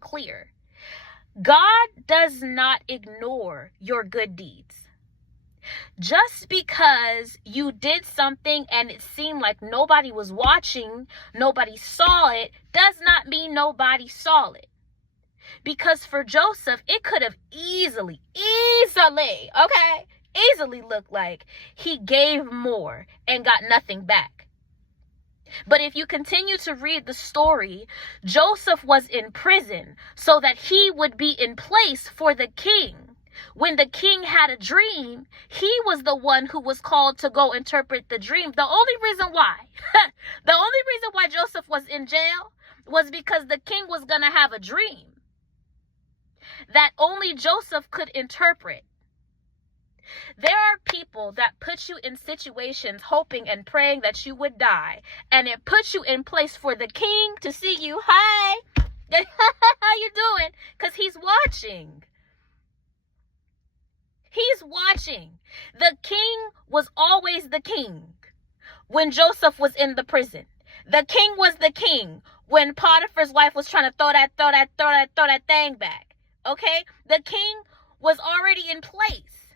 that clear. God does not ignore your good deeds. Just because you did something and it seemed like nobody was watching, nobody saw it, does not mean nobody saw it. Because for Joseph, it could have easily looked like he gave more and got nothing back. But if you continue to read the story, Joseph was in prison so that he would be in place for the king. When the king had a dream, he was the one who was called to go interpret the dream. The only reason why Joseph was in jail was because the king was going to have a dream that only Joseph could interpret. There are people that put you in situations hoping and praying that you would die, and it puts you in place for the king to see you. Hi, how you doing? Because he's watching. He's watching. The king was always the king when Joseph was in the prison. The king was the king when Potiphar's wife was trying to throw that thing back. Okay? The king was already in place.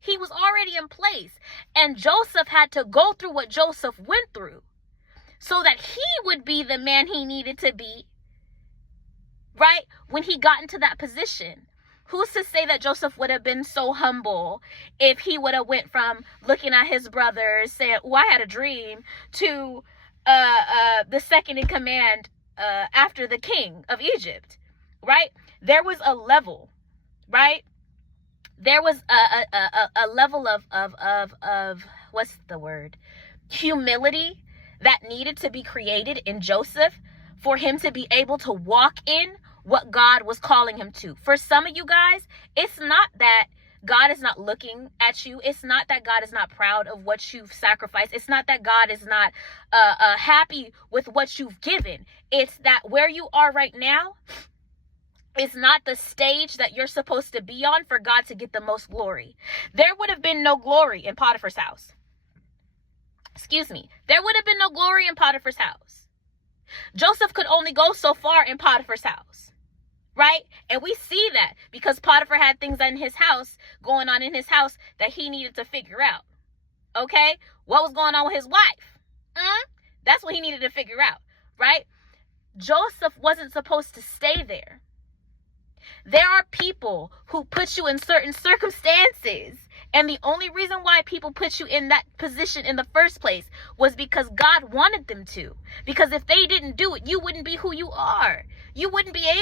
He was already in place. And Joseph had to go through what Joseph went through so that he would be the man he needed to be, right? When he got into that position. Who's to say that Joseph would have been so humble if he would have went from looking at his brothers saying, "Oh, I had a dream," to the second in command after the king of Egypt, right? There was a level, right? There was a level of what's the word? Humility that needed to be created in Joseph for him to be able to walk in what God was calling him to. For some of you guys, it's not that God is not looking at you. It's not that God is not proud of what you've sacrificed. It's not that God is not happy with what you've given. It's that where you are right now is not the stage that you're supposed to be on for God to get the most glory. There would have been no glory in Potiphar's house. There would have been no glory in Potiphar's house. Joseph could only go so far in Potiphar's house. Right? And we see that because Potiphar had things in his house, going on in his house that he needed to figure out. Okay? What was going on with his wife? That's what he needed to figure out. Right? Joseph wasn't supposed to stay there. There are people who put you in certain circumstances, and the only reason why people put you in that position in the first place was because God wanted them to. Because if they didn't do it, you wouldn't be who you are. You wouldn't be able